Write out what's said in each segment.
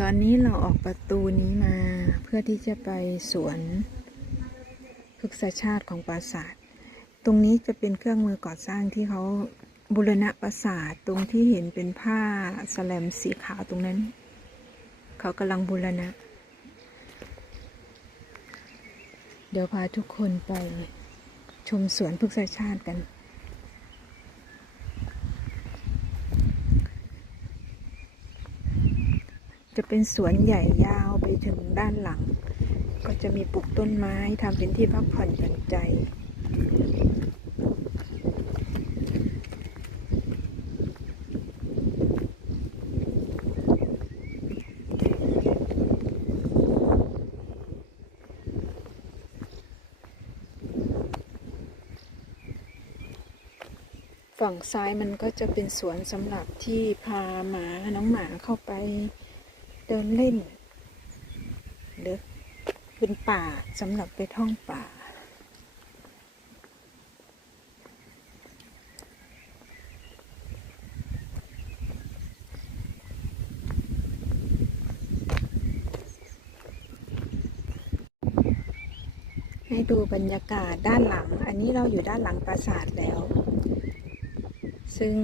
ตอนนี้เราออกประตูนี้มาเพื่อที่จะไปสวนพฤกษชาติของปราสาท ตรงนี้จะเป็นเครื่องมือก่อสร้างที่เขาบูรณะปราสาทตรงที่เห็นเป็นผ้าสแลมสีขาวตรงนั้น เขากำลังบูรณะ เดี๋ยวพาทุกคนไปชมสวนพฤกษชาติกัน จะเป็นสวนใหญ่ยาวไปถึงด้านหลัง ก็จะมีปลูกต้นไม้ทำเป็นที่พักผ่อนหย่อนใจ ฝั่งซ้ายมันก็จะเป็นสวนสำหรับที่พาหมาน้องหมาเข้าไป เดินเล่น หรือเป็นป่าสำหรับไปท่องป่า ให้ดูบรรยากาศด้านหลัง อันนี้เราอยู่ด้านหลังปราสาทแล้ว ซึ่ง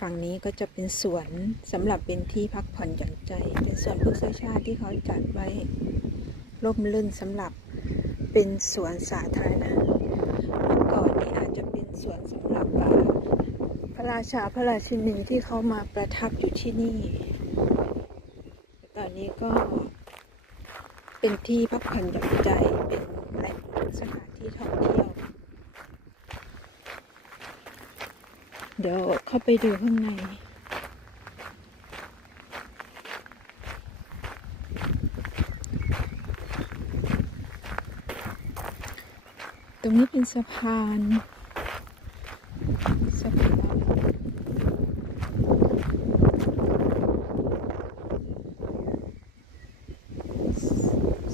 ฝั่งนี้ก็จะเป็นสวนสำหรับเป็นที่พักผ่อนหย่อนใจ เป็นสวนพฤกษชาติที่เขาจัดไว้ร่มรื่นสำหรับเป็นสวนสาธารณะเมื่อก่อนนี้อาจจะเป็นสวนสำหรับพระราชาพระราชินีที่เขามาประทับอยู่ที่นี่ ตอนนี้ก็เป็นที่พักผ่อนหย่อนใจเป็นแหล่งสถานที่ท่องเที่ยว เดี๋ยวเข้าไปดูข้างใน ตรงนี้เป็นสะพานสะพาน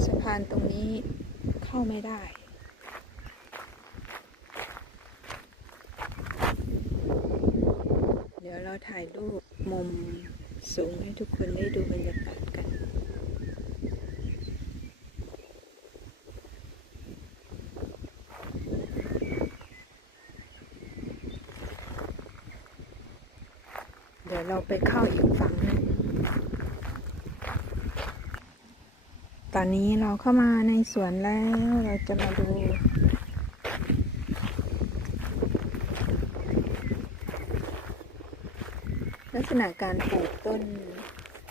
สะพานตรงนี้เข้าไม่ได้ เราถ่ายรูปมุมสูงให้ทุกคนได้ดูบรรยากาศกัน เดี๋ยวเราไปเข้าอีกฝั่งหนึ่งตอนนี้เราเข้ามาในสวนแล้ว เราจะมาดู ลักษณะการปลูกต้น